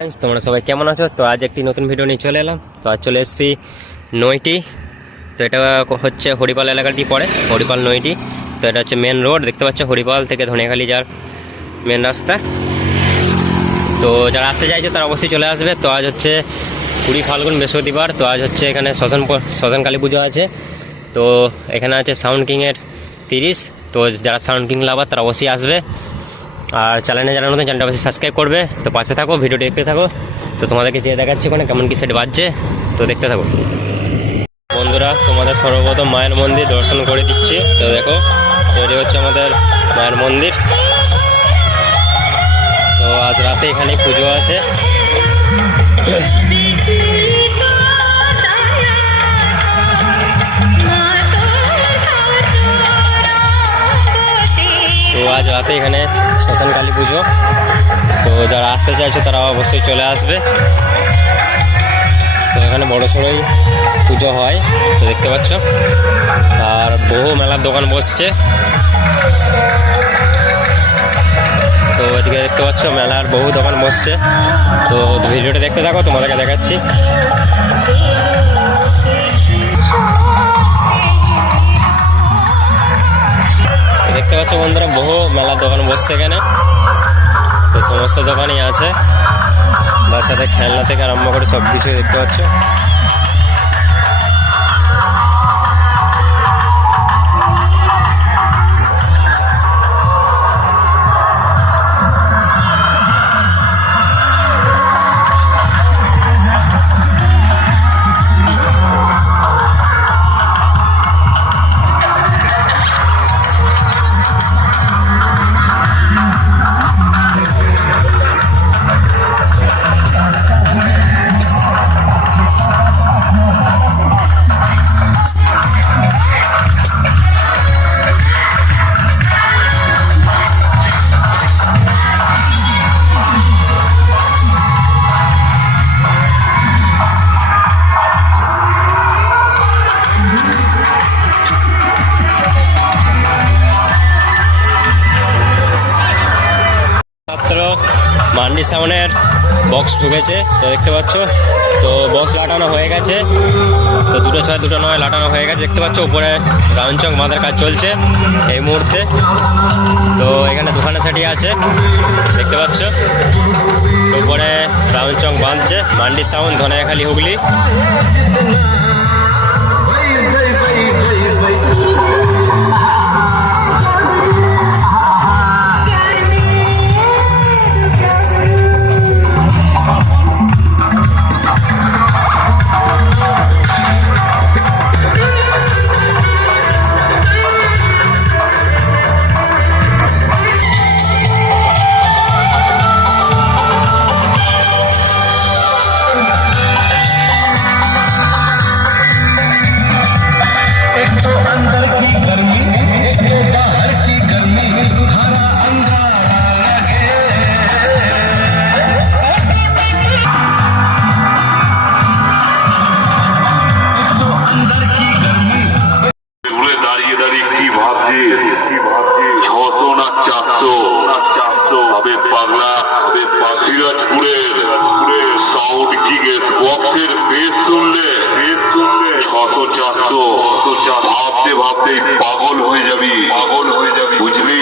তোমরা সবাই কেমন আছো? তো আজ একটি নতুন ভিডিও নিয়ে চলে এলাম। তো আজ চলে এসেছি নইটি। তো এটা হচ্ছে হরিপাল এলাকার দিয়ে পড়ে, হরিপাল নইটি। তো এটা হচ্ছে মেন রোড, দেখতে পাচ্ছ হরিপাল থেকে ধনিয়াখালী যার মেন রাস্তা। তো যারা আসতে চাইছে তারা অবশ্যই চলে আসবে। তো আজ হচ্ছে 20 ফাল্গুন বৃহস্পতিবার। তো আজ হচ্ছে এখানে শ্মশান কালী পুজো আছে। তো এখানে আছে সাউন্ড কিংয়ের 30। তো যারা সাউন্ড কিং লাভার তারা অবশ্যই আসবে। আর চ্যানেলে যারা নতুন চ্যানেলটা অবশ্যই সাবস্ক্রাইব করবে। তো পাশে থাকো, ভিডিওটি দেখতে থাকো। তো তোমাদেরকে যে দেখাচ্ছি ওখানে কেমন কি সেট বাজছে, তো দেখতে থাকো বন্ধুরা। তোমাদের সর্বপ্রথম মায়ের মন্দির দর্শন করে দিচ্ছি। তো দেখো, তো এটি হচ্ছে আমাদের মায়ের মন্দির। তো আজ রাতে এখানে পুজো আছে। তো আজ রাতে এখানে শ্মশান কালী পুজো। তো যারা আসতে চাইছো তারা অবশ্যই চলে আসবে। তো এখানে বড় সড়োই পুজো হয়, তো দেখতে পাচ্ছ। আর বহু মেলার দোকান বসছে। তো এদিকে দেখতে পাচ্ছ মেলার বহু দোকান বসছে। তো ভিডিওটা দেখতে থাকো, তোমাদেরকে দেখাচ্ছি। দেখতে পাচ্ছ বন্ধুরা, বহু মেলার দোকান বসছে এখানে। তো সমস্ত দোকানই আছে, বাচ্চাদের খেলনা থেকে আরম্ভ করে সব কিছু দেখতে পাচ্ছ। মান্ডি সাউন্ডের বক্স ঢুকেছে, তো দেখতে পাচ্ছ। তো বক্স লাটানো হয়ে গেছে। তো 2/6 লাটানো হয়ে গেছে, দেখতে পাচ্ছ। উপরে রাউন্ড চং বাঁধার কাজ চলছে এই মুহূর্তে। তো এখানে দোকানে সেটি আছে, দেখতে পাচ্ছ। তো উপরে রাউন্ড চং বাঁধছে মান্ডি সাউন্ড, ধনিয়াখালী, হুগলি। সিরাজপুরের সাউন্ড কিংয়ের বক্সের বেশ শুনলে 600-400 ভাবতে ভাবতে পাগল হয়ে যাবি, বুঝলি।